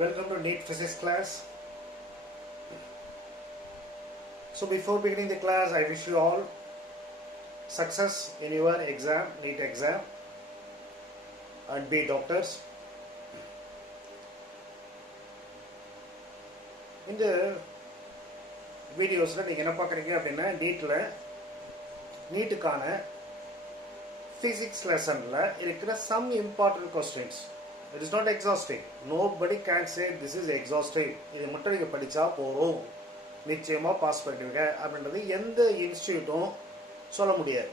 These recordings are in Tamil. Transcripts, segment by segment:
Welcome to NEET physics class. So before beginning the class, I wish you all success in your exam, NEET exam, and be doctors. இந்த வீடியோஸில் நீங்கள் என்ன பார்க்குறீங்க அப்படின்னா நீட்டுக்கான ஃபிசிக்ஸ் லெசனில் இருக்கிற some important questions. It is not exhaustive. Nobody can say this is exhaustive. இது மட்டும் நீங்கள் படித்தா போதும், நிச்சயமாக பாஸ் பண்ணிடுவீங்க அப்படின்றது எந்த இன்ஸ்டியூட்டும் சொல்ல முடியாது.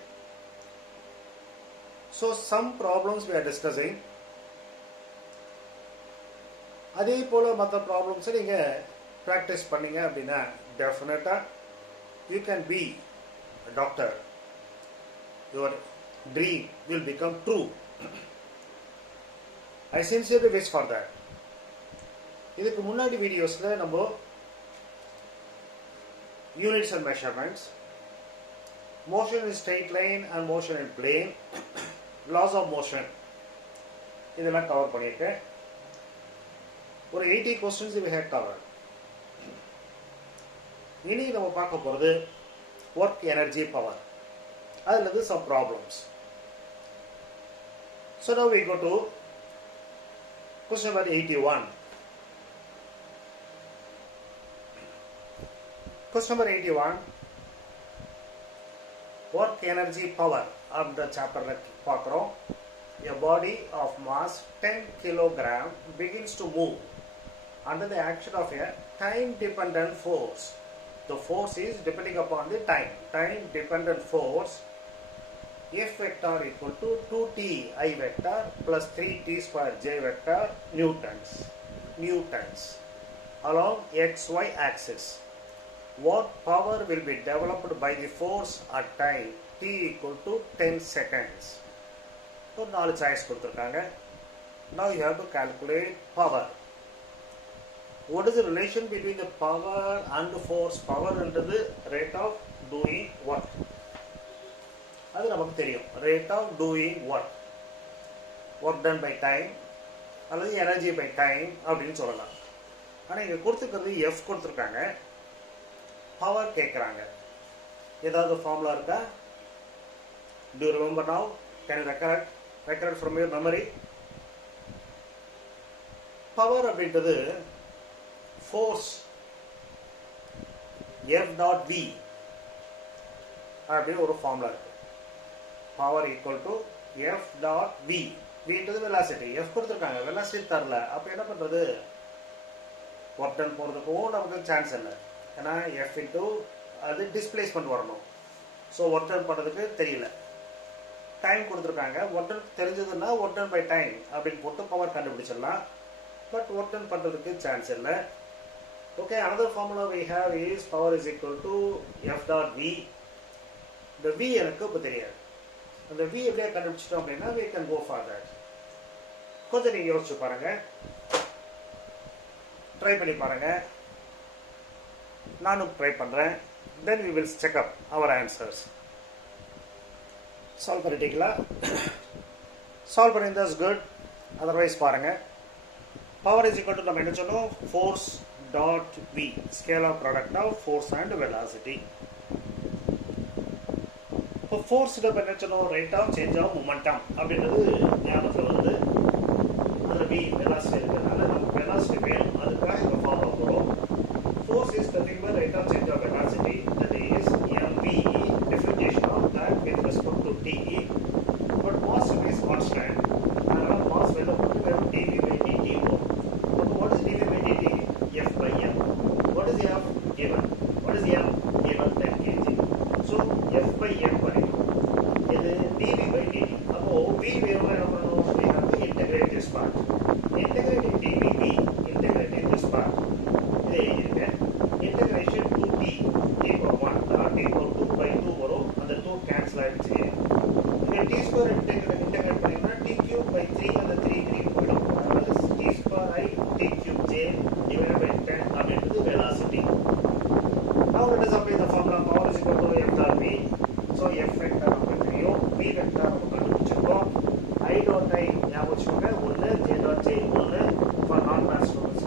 So some problems we are discussing. அதே போல் மற்ற ப்ராப்ளம்ஸை நீங்கள் ப்ராக்டிஸ் பண்ணீங்க அப்படின்னா டெஃபினட்டாக you can be a doctor. Your dream will become true. I sincerely wish for that. இதுக்கு முன்னாடி வீடியோஸில் நம்ம units and measurements, motion in straight line and motion in plane, laws of motion இதெல்லாம் கவர் பண்ணியிருக்கேன். ஒரு 80 questions we had covered. இனி நம்ம பார்க்க போகிறது ஒர்க் எனர்ஜி பவர். அதில் இருந்து some problems. So now we go to question number 81. Question number 81. Work energy power of the chapter பார்க்கிறோம். A body of mass 10 kg begins to move under the action of a time dependent force. The force is depending upon the time. Time dependent force F vector equal to 2t I vector plus 3t square j vector newtons along xy axis. What power will be developed by the force at time t equal to 10 seconds? So 4 choice கொடுத்திருக்காங்க. Now you have to calculate power. What is the relation between the power and the force? Power என்றது rate of doing work. அது நமக்கு தெரியும். Rate of doing work. Work done by time அல்லது energy by time அப்படின்னு சொல்லலாம். ஆனால் இங்கே கொடுத்துக்கிறது F கொடுத்துருக்காங்க, பவர் கேட்குறாங்க. ஏதாவது ஃபார்முலா இருக்கா? Do you remember now? Can you recollect from your memory? Power அப்படின்றது ஃபோர்ஸ் F dot V அப்படின்னு ஒரு ஃபார்முலா இருக்கு. Power equal to F dot V. Vன்றது வெலாசிட்டி. F கொடுத்துருக்காங்க, வெலாசிட்டி தரல. அப்போ என்ன பண்ணுறது? ஒர்க் டன் போகிறதுக்கும் நமக்கு சான்ஸ் இல்லை. ஏன்னா F இன்ட்டு அது டிஸ்பிளேஸ்மெண்ட் வரணும். ஸோ ஒர்க் டன் பண்ணுறதுக்கு தெரியல. டைம் கொடுத்துருக்காங்க. ஒர்க் டன் தெரிஞ்சதுன்னா ஒர்க் டன் பை டைம் அப்படின்னு போட்டு பவர் கண்டுபிடிச்சிடலாம். பட் ஒர்க் டன் பண்ணுறதுக்கு சான்ஸ் இல்லை. Okay, another formula we have is power is equal to F dot V. இந்த V எனக்கு இப்போ தெரியாது. அந்த V எப்படியா கண்டுபிடிச்சிட்டோம் அப்படின்னா we can go for that. கொஞ்சம் நீங்கள் யோசிச்சு பாருங்கள், ட்ரை பண்ணி பாருங்கள், நானும் ட்ரை பண்ணுறேன். then we will check up our answers. Solve பண்ணிட்டீங்களா? சால்வ் பண்ணியிருந்தா இஸ் குட். அதர்வைஸ் பாருங்கள். பவர் இஸ் ஈக்குவல் டு நம்ம என்ன சொன்னோம்? Force dot V, scalar product of force and velocity. இப்போ ஃபோர்ஸ் நம்ம என்ன சொன்னோம்? Rate of change of momentum அப்படின்றது ஞாபகத்தில் வருது. அதில் வி வெலாசிட்டி இருக்கிறதுனால நமக்கு வெலாசிட்டி வேணும், அதுக்காக இந்த ஃபார்முலா போகிறோம். Force is nothing but rate of change of velocity, that is mv, differentiation of that with respect to t. But mass is constant. Another mass will be dv by dt. But what is dv by dt? F by m. What is f given? What is m given? 10 kg. So f by m பண்ணிடும். இது dv by dt. அப்போ v வேணும்னா என்ன பண்ணணும்? We have to integrate this part. Integrating dv, integrating this part. இதை எழுதியிருக்கேன். Integration 2t t power 1 t power 2 by 2 வரும். அந்த 2 கேன்சல் ஆகிடுச்சு. இங்கே t ஸ்கொயர் இன்டெகிரேட் பண்ணிங்கன்னா t cube by 3 அந்த 3 போயிடும். அதாவது t square I t cube j divided by 10 அப்படின்றது velocity. Now let us apply the formula power is equal to F dot V. So F vector நமக்கு தெரியும், V vector நம்ம கண்டுபிடிச்சிருக்கோம். I dot I ஞாபகம் வச்சுக்கோங்க, 1 J dot J 1 for non-mass students.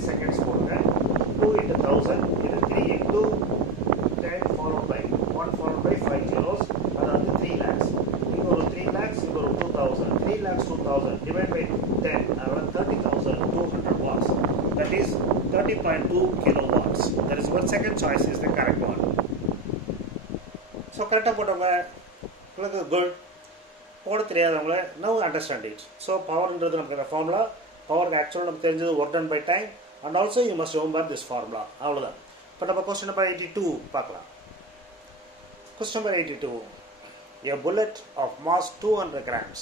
10 seconds போடுங்க. 2 into 1000 இது 3 into 10 followed by 1 followed by 5 zeros, அதாவது 3 lakhs. இங்க ஒரு 3 lakhs, இங்க ஒரு 2000. 3 lakhs 2000 divide by 10, around 30,200 watts. That is 30.2 kilowatts. That is what second choice is the correct one. So correct போட்டவங்க உங்களுக்கு good. போட தெரியாதவங்க now understand it. So powerன்றது நமக்கு ஃபார்முலா. பவருக்கு ஆக்சுவலாக நமக்கு தெரிஞ்சது work done by time, and also you must remember this formula. அவ்வளோதான். இப்போ நம்ம கொஸ்டின் நம்பர் 82 பார்க்கலாம். Question number 82. A bullet of mass 200 grams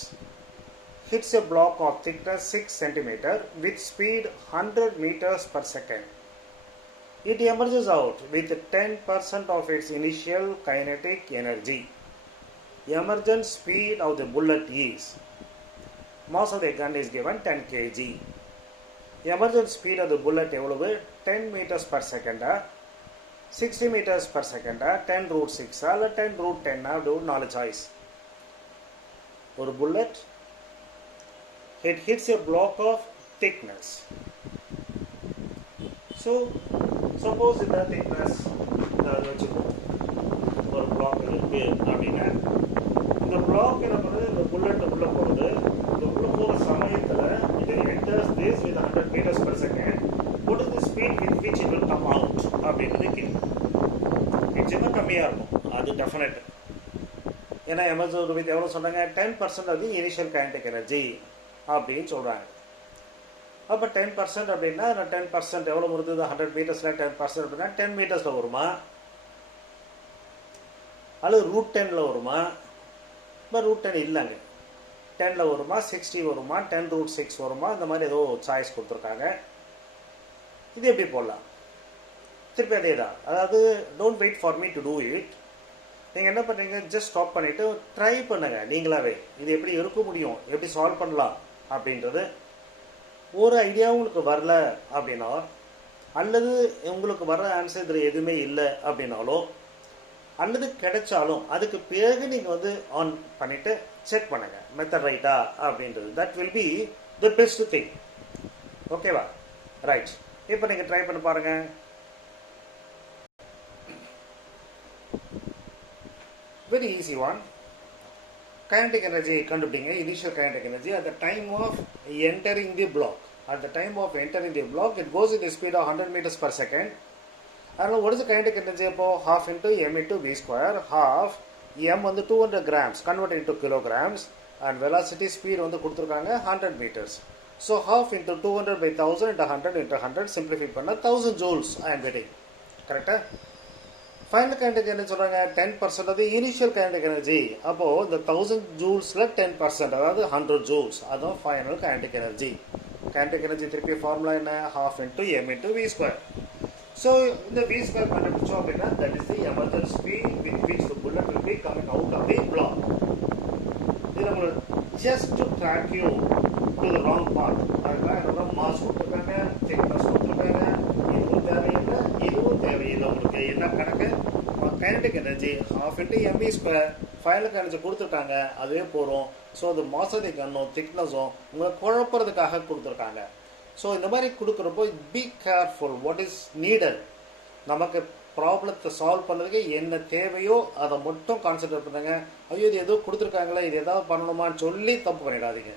hits a block of thickness 6 cm with speed 100 meters per second. It emerges out with 10% of its initial kinetic energy. Emergent speed of the bullet is, mass of the gun is given 10 kg. Emergent speed of the bullet எவ்வளவு? 10 meters per second, 60 meters per second, 10 root 6 அல்ல 10 root 10 அப்படி ஒரு 4 சாய்ஸ். ஒரு bullet, it hits a block of thickness. So suppose இந்த thickness வச்சுக்கோம், ஒரு block இருக்கு அப்படின்னா இந்த பிளாக் என்ன பண்ணுது, இந்த புல்லட் உள்ள போகுது. இந்த உள்ள போகிற சமயத்தில் இது enters this with 100 meters per second. What is the speed with which it will come out அப்படின்றது கேள்வி. நிச்சயமாக கம்மியாக இருக்கும், அது டெஃபினட். ஏன்னா எமர்ஜென்சி வித் எவ்வளோ சொல்கிறாங்க, 10% அது இனிஷியல் கைனடிக் எனர்ஜி அப்படின்னு சொல்கிறாங்க. அப்போ 10% அப்படின்னா 10% எவ்வளோ வருது, 100 மீட்டர்ஸில் 10% அப்படின்னா 10 மீட்டர்ஸில் வருமா அல்லது ரூட் 10ல் வருமா? இப்போ ரூட் 10 இல்லைங்க, 10ல் வருமா, 60 வருமா, 10 ரூட் 6 வருமா, இந்த மாதிரி ஏதோ சாய்ஸ் கொடுத்துருக்காங்க. இது எப்படி போடலாம்? திருப்பி அதே தான். அதாவது don't wait for me to do it. நீங்கள் என்ன பண்ணுறீங்க, ஜஸ்ட் ஸ்டாப் பண்ணிவிட்டு ட்ரை பண்ணுங்க நீங்களாவே. இது எப்படி இருக்க முடியும், எப்படி சால்வ் பண்ணலாம் அப்படின்றது ஒரு ஐடியா உங்களுக்கு வரல அப்படின்னா, அல்லது உங்களுக்கு வர்ற ஆன்சர் இதில் எதுவுமே இல்லை அப்படின்னாலோ, அல்லது கிடைச்சாலும் அதுக்கு பிறகு நீங்கள் வந்து ஆன் பண்ணிவிட்டு செக் பண்ணுங்கள் மெத்தட் ரைட்டா அப்படின்றது. That will be the best thing. ஓகேவா? ரைட். இப்போ நீங்கள் ட்ரை பண்ணி பாருங்கள். Very easy one. Kinetic energy கண்டுபிடிங்க. Initial kinetic energy at the time of entering the block. At the time of entering the block, it goes with the speed of 100 meters per second. அதனால் what is the kinetic energy? அப்போ half into m into v square. Half m வந்து 200 grams converted into kilograms, and velocity speed வந்து கொடுத்துருக்காங்க 100 meters. So half into 200 by 1000 into 100 into 100 simplify பண்ண 1000 joules I am getting. கரெக்டா? ஃபைனல் kinetic என்ன சொல்கிறாங்க, 10% of the initial kinetic energy. அப்போது இந்த 1000 ஜூல்ஸில் 10%, அதாவது 100 joules, அதுவும் final kinetic energy. Kinetic energy திருப்பி ஃபார்முலா என்ன, half into m into v square. So இந்த v square கண்டுபிடிச்சோம் அப்படின்னா that is the emergent speed with which the bullet will be coming out of the block. இது நம்ம just to track you to the wrong path. அதுக்காக என்னோட மாஸ் கொடுத்துருக்காங்க, திக்னஸ் கொடுத்துருக்காங்க. இதுவும் தேவையில்லை, இதுவும் தேவையில்லை. உங்களுக்கு என்ன கணக்கு, kinetic energy half into mv square final energy கொடுத்துருக்காங்க, அதுவே போகிறோம். ஸோ அது மாசதி கண்ணும் திக்னஸும் உங்களை குழப்பறதுக்காக கொடுத்துருக்காங்க. ஸோ இந்த மாதிரி கொடுக்குறப்போ be careful what is needed. நமக்கு ப்ராப்ளத்தை சால்வ் பண்ணுறதுக்கு என்ன தேவையோ அதை மட்டும் கான்சென்ட்ரேட் பண்ணுங்க. ஐயோ இது ஏதோ கொடுத்துருக்காங்களே, இது எதாவது பண்ணணுமான்னு சொல்லி தப்பு பண்ணிடாதீங்க.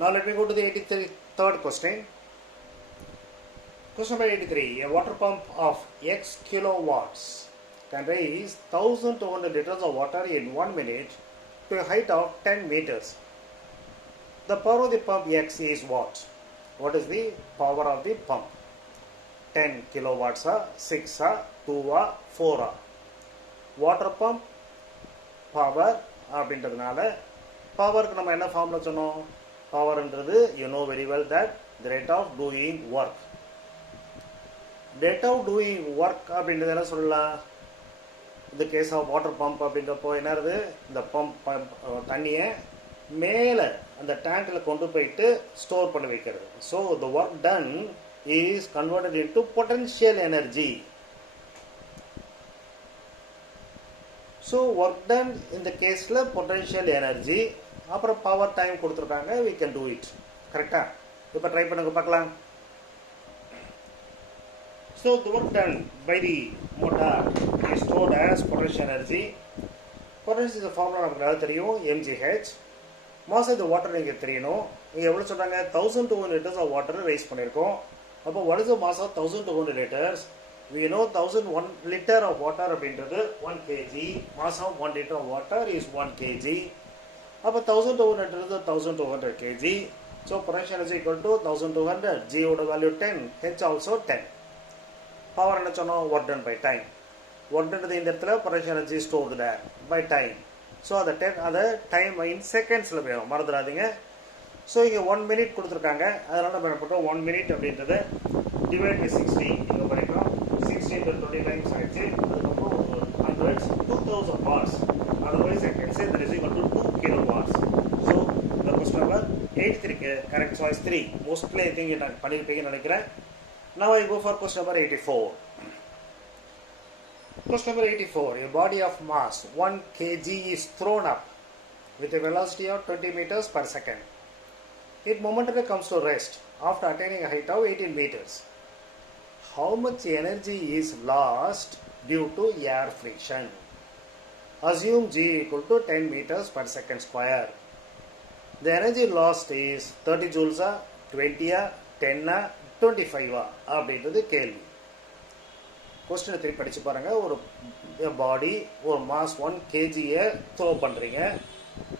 Now let me go to the 83rd question. Question number 83. A water pump of X kilowatts can raise 1200 liters of water in 1 minute to a height of 10 meters. The power of the pump X is what? What is the power of the pump? 10 kilowatts, 6, 2, 4. Water pump power அப்படின்றதுனால பவருக்கு நம்ம என்ன ஃபார்முலா சொன்னோம், பவர்ன்றது you know very well that the rate of doing work. rate of doing work அப்படின்றது என்ன சொல்லலாம், இந்த கேஸ் ஆஃப் வாட்டர் பம்ப் அப்படின்றப்போ என்னது, இந்த பம்ப் தண்ணியை மேலே அந்த டேங்கில் கொண்டு போயிட்டு ஸ்டோர் பண்ணி வைக்கிறது. So the work done is converted into potential energy. So work done இந்த கேஸில் பொட்டன்ஷியல் எனர்ஜி, அப்புறம் பவர் டைம் கொடுத்துருக்காங்க, we can do it. கரெக்டாக? இப்போ ட்ரை பண்ணுங்க பார்க்கலாம். So the work done by the motor is stored as potential energy. Potential is the formula நமக்கு தெரியும் mgh. Mass of the water நீங்க தெரியணும். இங்க எவ்வளவு சொல்றாங்க 1200 liters of water raise பண்ணிருக்கோம். அப்போ what is the mass of 1200 liters? We know 1001 liter of water அப்படின்றது 1 kg. Mass of 1 liter of water is 1 kg. அப்போ 1200 liters is 1200 kg. So potential is equal to 1200. G ஓட value 10. H also 10. Power என்ன சொன்னோம் work done by time. Work done இந்த இடத்துல potential energy stored there by time. So அதை time in secondsல வேணும் மறந்துடாதீங்க. So இங்க 1 minute கொடுத்துருக்காங்க. அதனால நம்ம என்ன பண்ணுறோம் 1 minute அப்படின்றது divide by 60 இங்கே பண்ணிக்கிறோம். 60 into 20 times ஆயிடுச்சு. அதுக்கப்புறம் 100 2000 watts. Otherwise I can say that is equal to 2 kilowatts. So the question number 83 correct choice 3. Mostly I think நான் பண்ணிருப்பீங்கன்னு நினைக்கிறேன். Now I go for question number 84. Question number 84. A body of mass 1 kg is thrown up with a velocity of 20 meters per second. It momentarily comes to rest after attaining a height of 18 meters. How much energy is lost due to air friction? Assume G equal to 10 meters per second square. The energy lost is 30 joules, 20, 10, 25 அப்படின்றது கேள்வி. கொஸ்டினை திருப்பி படிச்சு பாருங்க. ஒரு பாடி ஒரு மாஸ் 1 kg த்ரோ பண்றீங்க.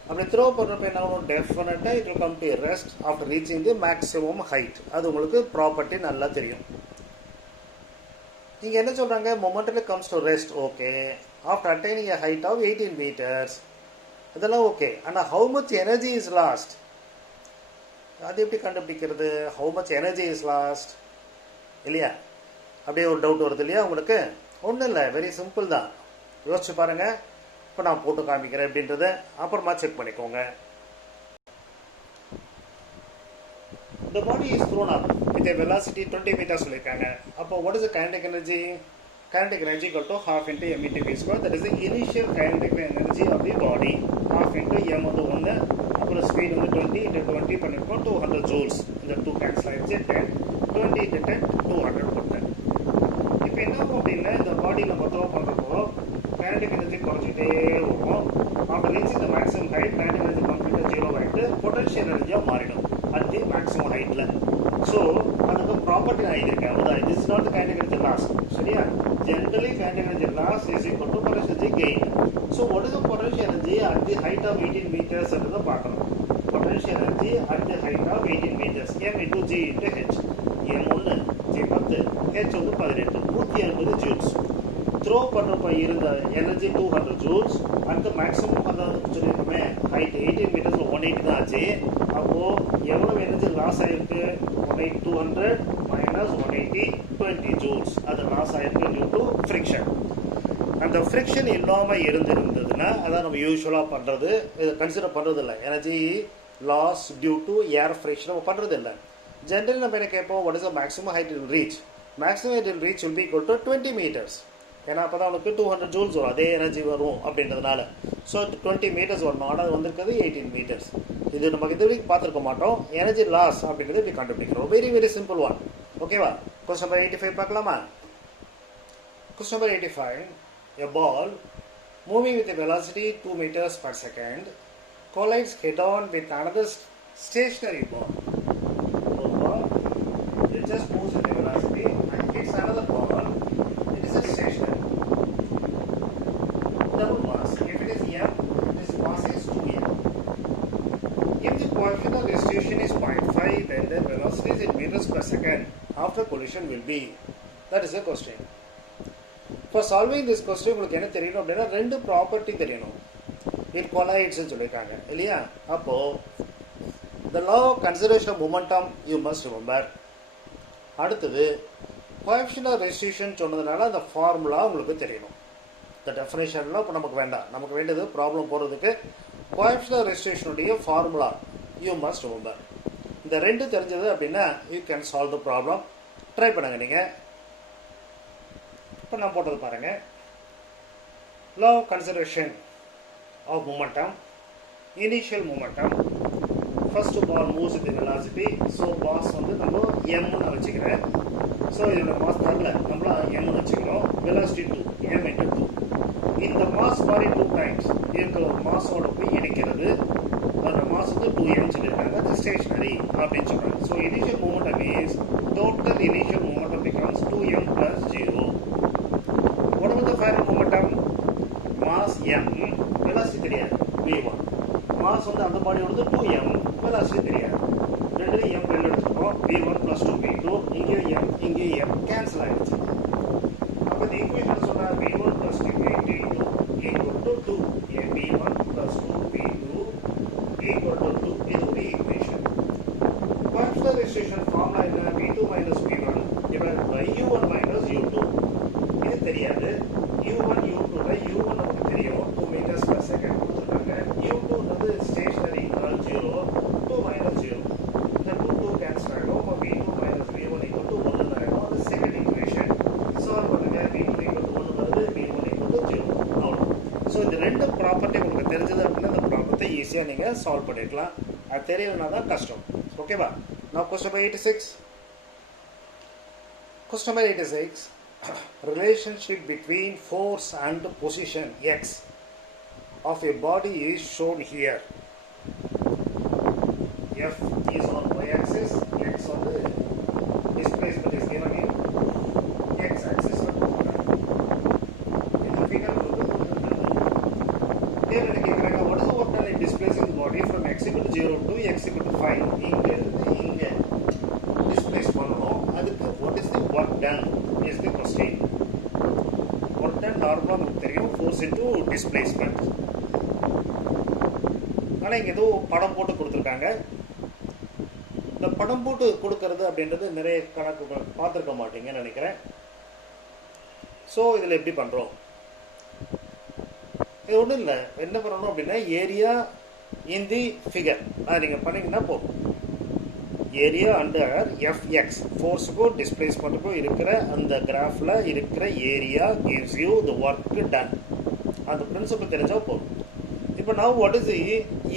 அப்படி த்ரோ பண்றப்ப என்ன ஆகும் டெஃபினட்டா it will come to rest after reaching the maximum height. அது உங்களுக்கு ப்ராப்பர்ட்டி நல்லா தெரியும். இங்க என்ன சொல்றாங்க momentarily comes to rest. Okay after attaining a height of 18 meters. இதெல்லாம் ஓகே. ஆனா how much energy is lost? அது எப்படி கண்டுபிடிக்கிறது? how much energy is lost இல்லையா? அப்படியே ஒரு டவுட் வருது இல்லையா உங்களுக்கு? ஒன்றும் இல்லை, வெரி சிம்பிள் தான். யோசிச்சு பாருங்க. இப்போ நான் போட்டு காமிக்கிறேன் அப்படின்றத அப்புறமா செக் பண்ணிக்கோங்க. The body is thrown up with a velocity 20 meters சொல்லியிருக்காங்க. அப்போ what is the kinetic energy? Kinetic energy equal to half into m into v square. That is the initial kinetic energy of the body. Half into m வந்து 1, அப்புறம் ஸ்பீட் வந்து 20 into 20 பண்ணிருக்கோம் 200 joules. இந்த 2 கேன்சல் ஆயிடுச்சு 10 20 into 10 200 போட்டேன். இப்போ என்ன ஆகும் அப்படின்னா இந்த பாடி நம்ம த்ரோ பண்ணுறப்போ kinetic energy குறைஞ்சிட்டே வரும். After reaching the maximum height kinetic energy கம்ப்ளீட்டாக ஜீரோ ஆகிட்டு பொட்டன்ஷியல் எனர்ஜியாக மாறிடும் அட் தி மேக்ஸிமம் ஹைட்டில். ஸோ அதுக்கு ப்ராப்பர்ட்டி நான் எழுதியிருக்கேன். அவ்வளோதான். This is not kinetic energy loss. சரியா? Generally kinetic energy loss is equal to potential energy gain. So what is the potential energy at the height of 18 meters என்றதை பார்க்கணும். Potential energy at the height of 18 meters m into g into h. m 1 g 10 h வந்து 18 180 joules. த்ரோ பண்ணுறப்ப இருந்த எனர்ஜி 200 joules. அந்த மேக்ஸிமம் அந்த சொல்லியிருக்கோமே ஹைட் 18 மீட்டர்ஸில் 180 தான் ஆச்சு. அப்போது எவ்வளோ எனர்ஜி லாஸ் ஆகிருக்கு 200 minus 180 20 joules. அது லாஸ் ஆகிருக்கு டியூ டு ஃப்ரிக்ஷன். அந்த ஃப்ரிக்ஷன் இல்லாமல் இருந்ததுன்னா அதான் நம்ம யூஸ்வலாக பண்ணுறது. இதை கன்சிடர் பண்ணுறது இல்லை. Energy loss due to air friction நம்ம பண்ணுறது இல்லை. ஜென்ரலி நம்ம என்ன கேட்போம் what is the maximum height it will reach? Maximum height it will reach will be equal to 20 meters. ஏன்னா அப்போ தான் உங்களுக்கு 200 joules வரும், அதே எனர்ஜி வரும் அப்படின்றதுனால. ஸோ 20 meters வரணும். ஆனால் அது வந்திருக்கிறது 18 meters. இது நமக்கு இது வரைக்கும் பார்த்துருக்க மாட்டோம். எனர்ஜி லாஸ் அப்படின்றது இப்படி கண்டுபிடிக்கிறோம். Very very simple one. ஓகேவா? கொஸ்டின் நம்பர் 85 பார்க்கலாமா? Question number 85. A ball moving with a velocity 2 meters per second collides head-on with another stationary ball. It just moves with a velocity and hits another ball. It is a stationary. Double mass. If it is m, this mass is 2m. If the coefficient of restitution is 0.5, then the velocity is in meters per second after collision will be. That is the question. For solving this question உங்களுக்கு என்ன தெரியணும் அப்படின்னா ரெண்டு ப்ராப்பர்ட்டி தெரியணும். இட் கொலைட்ஸ்னு சொல்லியிருக்காங்க இல்லையா? அப்போ the law of conservation of momentum you must remember. அடுத்தது coefficient of restitution சொன்னதுனால அந்த ஃபார்முலா உங்களுக்கு தெரியணும். இந்த டெஃபினேஷன்லாம் இப்போ நமக்கு வேண்டாம். நமக்கு வேண்டியது ப்ராப்ளம் போகிறதுக்கு coefficient of restitution உடைய ஃபார்முலா you must remember. இந்த ரெண்டு தெரிஞ்சது அப்படின்னா you can solve the problem. Try பண்ணுங்க நீங்கள். இப்போ நான் போட்டது பாருங்க. law of conservation of momentum, initial momentum, first ball moves with the velocity. So boss வந்து நம்ம m னு வச்சுக்கிறேன். ஸோ இதோட மாஸ் தரல, நம்மளா எம்னு வச்சுக்கிறோம். Velocity 2 m into 2. இந்த மாஸ் மாதிரி 2 டைம்ஸ் இருக்கிற ஒரு மாஸோட போய் இணைக்கிறது. அந்த மாஸுக்கு 2m சொல்லியிருக்காங்க. அது ஸ்டேஷனரி அப்படின்னு சொல்கிறாங்க. So initial momentum is total initial momentum becomes 2m plus 0. What about the final momentum? Mass m, velocity தெரியாது v1. மாஸ் வந்து அந்த பாடியோடது 2m, velocity தெரியாது. ரெண்டு m வெளில எடுத்துக்கிறோம். v1 plus 2v2, இங்கே m இங்கே m கேன்சல் ஆகிடுச்சு. அப்போ இந்த ஈக்குவேஷன் சொன்னால் v1 plus 2v2 equal to 2 v1 plus 2v2 equal to 2. இது ஒரு ஈக்குவேஷன். கான்சன்ட்ரேஷன் ஃபார்முலா என்ன? v2 minus v1 divided by u1 minus u2. இது தெரியாது. u1 u2 u1 நமக்கு தெரியும் 2 meters per second கொடுத்துருக்காங்க. u2 வந்து ஸ்டேஷனரி 0, 2 minus 0. இந்த 2 கேன்சல் ஆகிடும். அப்போ v2 minus v1 equal to 1 ஆகிடும். அது செகண்ட் ஈக்குவேஷன். சால்வ் பண்ணுங்க. v2 equal to 1 வருது, v1 equal to 0. அவ்வளோ. ஸோ இந்த ரெண்டு ப்ராப்பர்ட்டி உங்களுக்கு தெரிஞ்சது அப்படின்னா இந்த ப்ராப்பர்ட்டி ஈஸியாக நீங்கள் சால்வ் பண்ணிக்கலாம். அது தெரியலனா தான் கஷ்டம். ஓகேவா? நான் question number 86. Question number 86. Relationship between force and position x of a body is shown here. F is on y-axis, x on the displacement is given in x-axis. In the figure, here what is the work done in displacing the body from x equal to 0 to x equal to 5? இங்கே displace பண்ணணும். அதுக்கு what is the work done is the question. Work done நார்மலாக நமக்கு தெரியும், force into displacement. ஆனால் இங்கே ஏதோ படம் போட்டு கொடுத்துருக்காங்க. இந்த படம் போட்டு கொடுக்கறது அப்படின்றது நிறைய கணக்கு பார்த்துருக்க மாட்டீங்கன்னு நினைக்கிறேன். ஸோ இதில் எப்படி பண்ணுறோம்? இது ஒன்றும் இல்லை. என்ன பண்ணணும் அப்படின்னா ஏரியா இன் தி ஃபிகர் அது நீங்கள் பண்ணிங்கன்னா போதும். ஏரியா அண்டர் எஃப்எக்ஸ் ஃபோர்ஸுக்கும் டிஸ்பிளேஸ்மெண்ட்டுக்கும் இருக்கிற அந்த கிராஃபில் இருக்கிற area gives you the work done. அந்த பிரின்சிபல் தெரிஞ்சால் போதும். இப்போ நான் வாட் இஸ் தி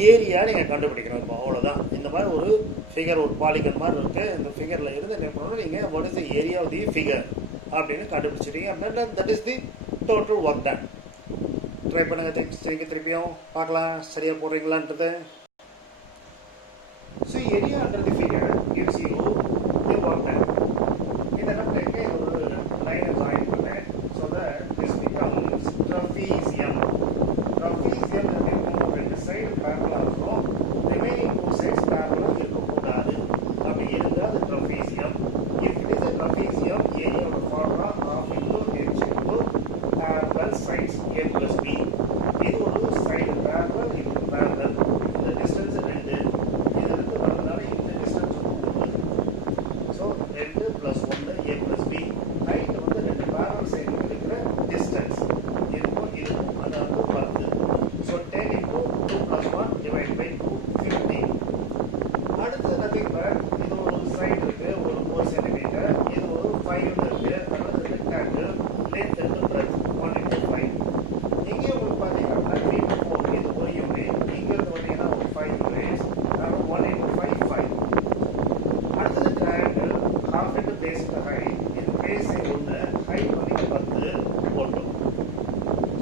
ஏரியா நீங்கள் கண்டுபிடிக்கணும். இப்போ அவ்வளோதான். இந்த மாதிரி ஒரு ஃபிகர், ஒரு பாலிகன் மாதிரி இருக்குது. இந்த ஃபிகரில் இருந்து என்ன பண்ணணும், நீங்கள் what is the area of the figure அப்படின்னு கண்டுபிடிச்சிட்டீங்க அப்படின்னா that is the total work done. Try பண்ணுங்கள். திருப்பியும் பார்க்கலாம் சரியாக போடுறீங்களான்றது. So area under the figure gives you the work done. In the line join பண்ணேன். So that this becomes trapezium. Trapezium ரெண்டு சைடு parallel இருக்கும். Remaining two sides parallel இருக்கக்கூடாது. அப்படி இருந்தால் அது trapezium. If it is a trapezium, area of the formula half into h into parallel sides a plus b. இது ஒரு side parallel, இது parallel. இந்த distance 2. plus 1 a plus b. height வந்து ரெண்டு parallel side இருக்கிற distance இருக்கும். அது வந்து 10. So 10 into 2 plus 1 divided by 2, 50. அடுத்து nothing but இது ஒரு side இருக்கு, ஒரு 4 cm. இது ஒரு 5 இருக்கு. அதாவது rectangle, length and breadth 1 into 5. இங்கே உங்களுக்கு பார்த்தீங்கன்னா 3 to 4 இது ஒரு யூனிட். இங்கே இருந்து பார்த்தீங்கன்னா ஒரு 5 யூனிட்ஸ். அதாவது 1 into 5, 5. அடுத்தது triangle, half into base into height. இது base ஒன்று, height வந்து 10 போட்டோம்.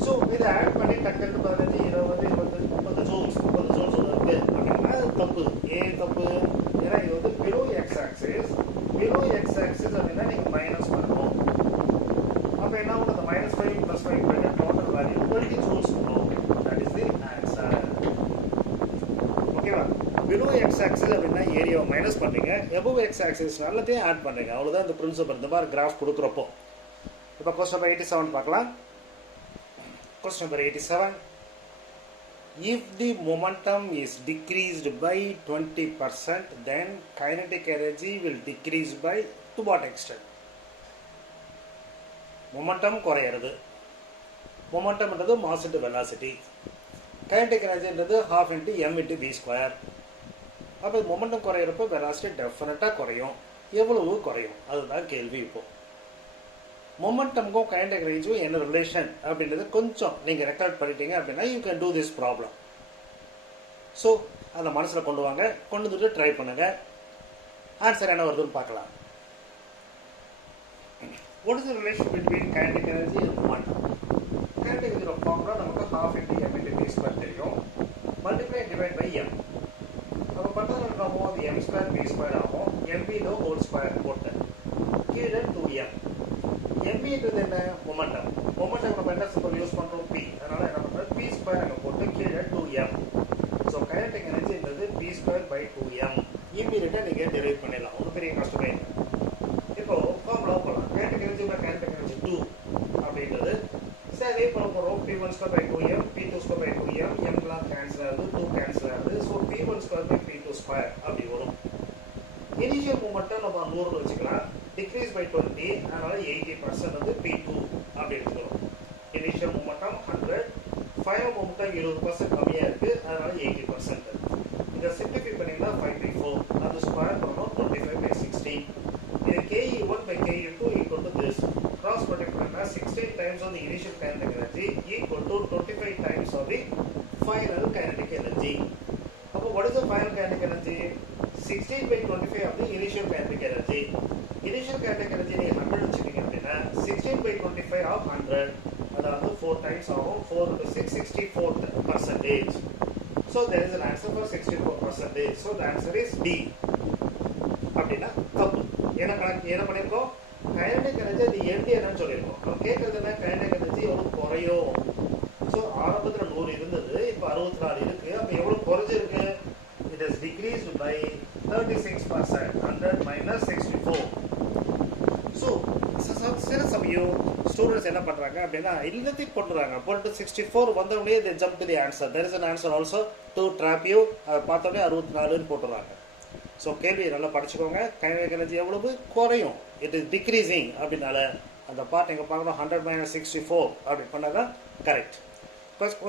ஸோ இதை ஆட் பண்ணி டக்குன்னு 15, 20, 25, 30 ஜோன்ஸ் ஒன்று இருக்கு அப்படின்னா தப்பு. ஏன் தப்பு? ஏன்னா இது வந்து below X axis. Below X axis அப்படின்னா நீங்கள் மைனஸ் பண்ணணும். அப்போ என்ன ஆகும்? அந்த -5 + 5 பண்ணி டோட்டல் வேல்யூ 20 ஜோன்ஸ் வரும். That is the answer. ஓகேவா? பிலோ எக்ஸ் ஆக்சிஸ் அப்படின்னா ஏரியாவை மைனஸ் பண்ணுறீங்க, எபோவ் எக்ஸ் ஆக்சிஸ் நல்லதையும் ஆட் பண்ணுறீங்க. அவ்வளோதான் இந்த பிரின்சிபல். இந்த மாதிரி கிராஃப் கொடுக்குறப்போ. இப்போ கொஸ்டின் நம்பர் 87 பார்க்கலாம். Question number 87. If the momentum is decreased by 20%, then kinetic energy will decrease by to what extent? Momentum குறையிறது. Momentum என்றது mass into velocity. Kinetic energy என்றது half into m into v square. அப்போ momentum குறையிறப்போ velocity டெஃபினட்டாக குறையும். எவ்வளவு குறையும்? அதுதான் கேள்வி. இப்போ மொமெண்டம்க்கும் கைனடிக் எனர்ஜிக்கும் என்ன ரிலேஷன் அப்படின்றது கொஞ்சம் நீங்கள் ரெக்கார்ட் பண்ணிட்டீங்க அப்படின்னா you can do this problem. So அதை மனசில் கொண்டு வாங்க, கொண்டு வந்துட்டு ட்ரை பண்ணுங்கள். ஆன்சர் என்ன வருதுன்னு பார்க்கலாம். What is the relation between kinetic energy and momentum? Kinetic energy formula நமக்கு half into m into v square தெரியும். Multiply and divide by m. நம்ம பண்றது என்னமோ அது m square v square ஆகும். mv லோ whole square போட்டு கீழே 2m. mv என்றது என்ன? momentum. momentum நம்ம என்ன சிம்பிள் யூஸ் பண்றோம் p. அதனால என்ன பண்றோம் p square அங்க போட்டு கீழே 2m. So kinetic energy என்றது p square by 2m. இமிடியேட்டா நீங்க டெரைவ் பண்ணிடலாம். ஒரு பெரிய கஷ்டமே இல்லை. இப்போ ஃபார்முலா போடலாம். kinetic energy by kinetic energy 2 அப்படின்றது சரி இப்போ போறோம் p1 square by 2m p2 square by 2m m லாம் கேன்சல் ஆகுது 2 கேன்சல் ஆகுது. So p1 square by p2 square அப்படி வரும். இனிஷியல் மூமெண்ட்டை நம்ம 100 வச்சுக்கலாம். டிக்ரீஸ் பை 20 அதனால 80% வந்து p2 அப்படி எடுத்துக்கிறோம். இனிஷியல் மூமெண்டம் 100 ஃபைனல் மூமெண்டம் 20% கம்மியா இருக்கு அதனால 80%. இதை சிம்பிளிஃபை பண்ணீங்கன்னா 5 by 4 அது ஸ்கொயர் பண்ணணும் 25 by 60. இது ke1 by ke2 equal to this. Cross product பண்ணா 16 times of the initial kinetic energy equal to 25 times of the final kinetic energy. அப்போ what is the final kinetic energy? 16 by 25 of the initial kinetic energy. Initial kinetic energy நீங்க 100 வச்சுக்கீங்க அப்படின்னா 16 by 25 of 100 அதாவது 4 times ஆகும் 4 into 6 64%. So there is an answer for 64%. So the answer is D. அப்படின்னா தப்பு. என்ன பண்ணிருக்கோம்? kinetic energy அது எப்படி என்னன்னு சொல்லியிருக்கோம். நம்ம கேட்கறது என்ன kinetic energy எவ்வளவு குறையும். ஸோ ஆரம்பத்தில் 100 இருந்தது இப்போ 64 இருக்கு. அப்போ எவ்வளவு குறைஞ்சிருக்கு? It has decreased by 36%. 100 minus 64. So சில சமயம் ஸ்டூடெண்ட்ஸ் என்ன பண்றாங்க அப்படின்னா எல்லாத்தையும் போட்டுறாங்க. போட்டு 64 வந்தவுடனே they jump to the answer. There is an answer also to trap you. அதை பார்த்தோடனே 64ன்னு போட்டுறாங்க. ஸோ கேள்வியை நல்லா படிச்சுக்கோங்க. kinetic energy எவ்வளவு குறையும்? இட் இஸ் டிக்ரீசிங் அப்படின்னால அந்த பார்ட் எங்க பார்க்கணும் 100 minus 64 அப்படி பண்ணாதான் கரெக்ட்.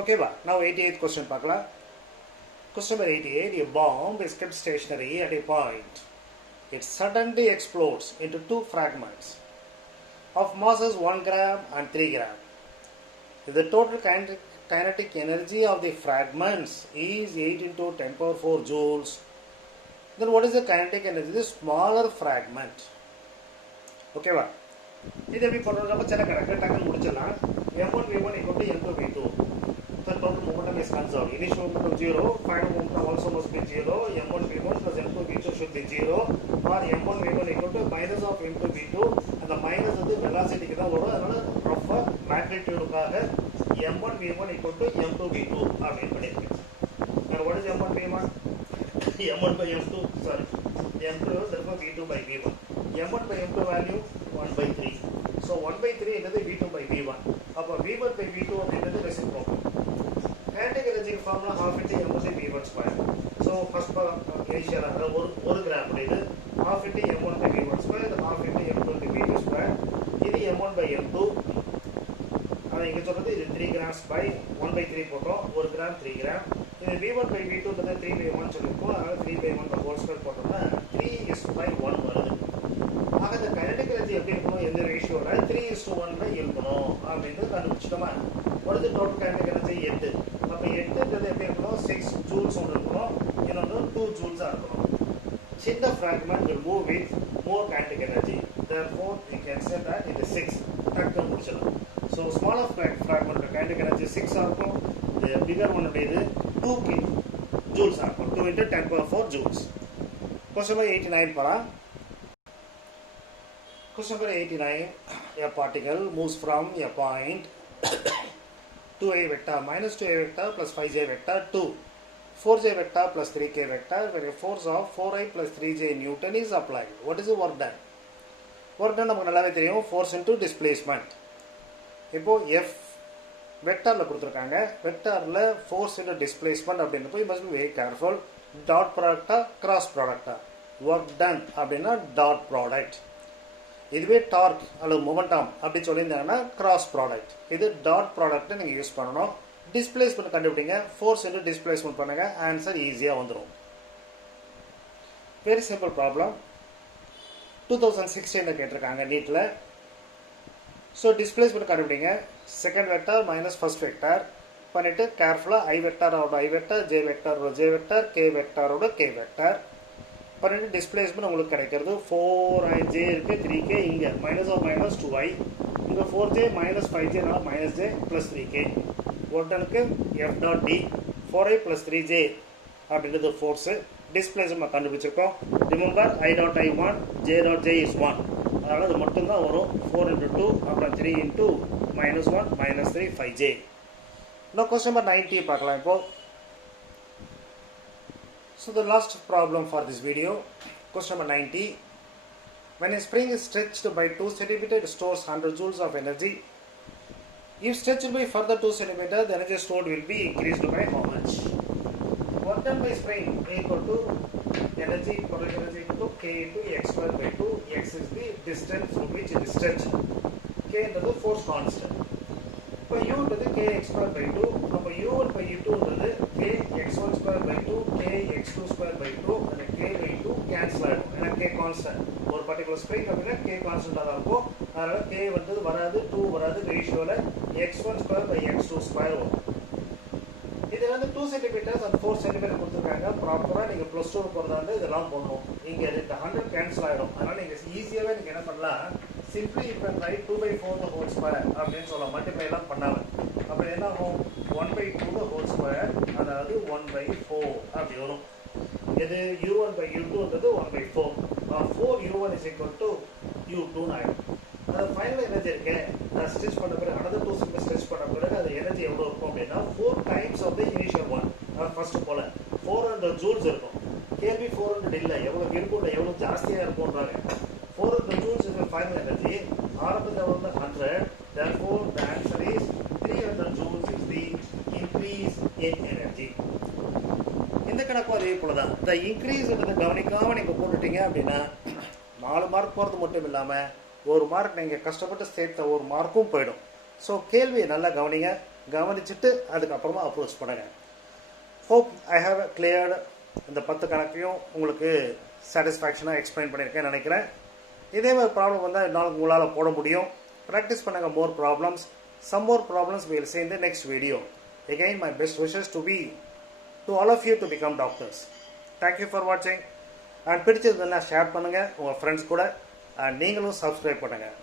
ஓகேவா? now 88th question பார்க்கலாம். Question number 88. A bomb is kept stationary at a point. It suddenly explodes into two fragments of masses 1 gram and 3 gram. If the total kinetic energy of the fragments is 8 into 10 power 4 joules, then what is the kinetic energy of the smaller fragment? Okay va? இது எப்படி பண்றோம்? நம்ம சின்ன கணக்கு டக்குன்னு முடிச்சிடலாம். m1 v1 equal to m2 v2. The total momentum is conserved. Initial momentum 0, final momentum also must be 0. m1 v1 plus m2 v2 should be 0. Or m1 v1 equal to minus of m2 v2. And the minus வந்து velocity தான் வரும். அதனால rough magnitude-க்காக m1 v1 equal to m2 v2 அப்படின்னு பண்ணிருக்கேன். And what is m1 v1? m1 by m2, sorry. m2 therefore v2 by v1. m1 by m2 value 1 by 3. So 1 by 3 என்னது v2 by v1. அப்போ v1 by v2 அப்படின்றது reciprocal. Kinetic energy formula half into m into v1 square. So first initial ஒரு கிராம் இது half into m1 by v1 square, half into m2 by v2 square. இது m1 by m2. அது இங்க சொல்றது இது 3 grams by 1 by 3 போட்டோம். 1 கிராம் 3 கிராம். இது v1 by v2 ன்றது 3 by 1 சொல்லிருக்கோம். அதனால 3 by 1 whole square போட்டோம்னா 3:1 வருது. ஆக இந்த kinetic energy எப்படி இருக்கணும்? எந்த ரேஷியோல 3:1 ல இருக்கணும் அப்படின்னு கண்டுபிடிச்சிட்டோமா? what is the total kinetic energy? 8. அப்ப 8ன்றது எப்படி இருக்கணும்? 6 joules ஒன்று இருக்கணும். இன்னொன்று 2 joules இருக்கணும். சின்ன fragment will move with more kinetic energy. Therefore, we can say that it is 6. டக்குன்னு முடிச்சிடலாம். So smaller fragment kinetic energy 6 இருக்கும். The bigger one உடையது 2 joules இருக்கும். 2 into 10 power 4 joules. Question number 89 போலாம். Question number 89. A particle moves from a point to a vector minus 2a vector plus 5j vector to 4j vector plus 3k vector where a force of 4i plus 3j Newton is applied. What is the work done? Work done நமக்கு நல்லாவே தெரியும். force into displacement. இப்போ f வெக்டார்ல கொடுத்திருக்காங்க. வெக்டார்ல force into displacement அப்படின்றப்போ you must be very careful. dot product cross product. work done அப்படின்னா dot product. இதுவே டார்க் அல்லது மொமெண்டம் அப்படி சொல்லியிருந்தாங்கன்னா கிராஸ் ப்ராடக்ட். இது டாட் ப்ராடக்ட்டை நீங்கள் யூஸ் பண்ணணும். டிஸ்பிளேஸ்மெண்ட் கண்டுபிடிங்க. ஃபோர்ஸ் இன்டு டிஸ்பிளேஸ்மெண்ட் பண்ணுங்க. ஆன்சர் ஈஸியாக வந்துடும். Very simple problem. 2016 கேட்டிருக்காங்க நீட்டில். ஸோ டிஸ்பிளேஸ்மெண்ட் கண்டுபிடிங்க. Second vector minus first vector பண்ணிவிட்டு கேர்ஃபுல்லாக ஐ வெக்டாரோட ஐ வெக்டார், ஜே வெக்டாரோட ஜே வெக்டார், கே வெக்டாரோட கே வெக்டார். பண்ணிட்டு டிஸ்பிளேஸ்மெண்ட் உங்களுக்கு கிடைக்கிறது 4j இருக்குது 3k இங்கே மைனஸ் ஆஃப் மைனஸ் 2i இங்கே 4j minus 5j minus j plus 3k ஒட்டனுக்கு f dot d 4i plus 3j அப்படின்றது ஃபோர்ஸு டிஸ்பிளேஸ்மெண்ட் கண்டுபிடிச்சிருக்கோம். Remember i dot i 1 j dot j is 1 அதனால் அது மட்டும்தான் வரும் 4 into 2 அப்புறம் 3 into minus 1 minus 3 5j. Now question number 90 பார்க்கலாம் இப்போ. So the last problem for this video, question number 90. When a spring is stretched by 2 cm, it stores 100 joules of energy. If stretched by further 2 cm, the energy stored will be increased by how much? Work done by spring equal to energy equal to k into x square by 2. X is the distance through which it is stretched. K is the force constant. இப்போ u is kx square by 2. அப்போ u1 by u2 is kx1 square by 2, kx2 square by 2 and k by 2 cancel ஆகிடும். ஏன்னா k constant. ஒரு பர்டிகுலர் ஸ்ப்ரிங் அப்படின்னா k constant தான் இருக்கும். அதனால k வந்து வராது, 2 வராது, ரேஷியோவில் x1 square by x2 square வரும். இது வந்து 2 cm and 4 cm கொடுத்துருக்காங்க. ப்ராப்பராக நீங்கள் ப்ளஸ் 2 போகிறதா வந்து இதெல்லாம் போடணும். இங்கே இந்த 100 கேன்சல் ஆகிடும். அதனால் நீங்கள் ஈஸியாகவே நீங்கள் என்ன பண்ணலாம், சிம்பிளி இப்போ right 2 by 4 the whole square அப்படின்னு சொல்லலாம். மல்டிப்ளைலாம் பண்ணாமல் அப்புறம் என்ன ஆகும், 1 by 2 the whole square அதாவது 1 by 4 அப்படி வரும். இது u1 by u2ன்றது 1 by 4 4u1 is equal to u2 ஆகிடும். அது ஃபைனல் எனர்ஜி இருக்கு. நான் ஸ்டிச் பண்ண பிறகு another 2 cm ஸ்டிச் பண்ண பிறகு அது எனர்ஜி எவ்வளோ இருக்கும் அப்படின்னா 4 times of the initial one. அது ஃபர்ஸ்ட் போல 400 ஜூல்ஸ் இருக்கும். கேள்வி 400 இல்லை, எவ்வளோ இருக்கும், எவ்வளோ ஜாஸ்தியாக இருக்கும்ன்றாங்க. 400 joules is the final energy. ஆரம்பத்தில் வந்து 100. Therefore, the answer is 300 joules is the increase in energy. இந்த கணக்கும் அதே போல தான். இந்த இன்க்ரீஸ் கவனிக்காமல் நீங்கள் போட்டுட்டீங்க அப்படின்னா 4 மார்க் போகிறது மட்டும் இல்லாமல் 1 மார்க் நீங்கள் கஷ்டப்பட்டு சேர்த்த 1 மார்க்கும் போயிடும். ஸோ கேள்வியை நல்லா கவனிங்க, கவனிச்சுட்டு அதுக்கப்புறமா அப்ரோச் பண்ணுங்க. ஹோப் ஐ ஹாவ் கிளியர்டு இந்த 10 கணக்கையும் உங்களுக்கு சாட்டிஸ்ஃபேக்ஷனாக எக்ஸ்பிளைன் பண்ணியிருக்கேன்னு நினைக்கிறேன். இதே மாதிரி ப்ராப்ளம் வந்தால் நாளைக்கு உங்களால் போட முடியும். ப்ராக்டிஸ் பண்ணுங்கள் more problems. Some more problems we will see in the next video. Again, my best wishes to all of you to become doctors. Thank you for watching. And பிடிச்சதுன்னா ஷேர் பண்ணுங்கள் உங்கள் ஃப்ரெண்ட்ஸ் கூட. நீங்களும் சப்ஸ்கிரைப் பண்ணுங்கள்.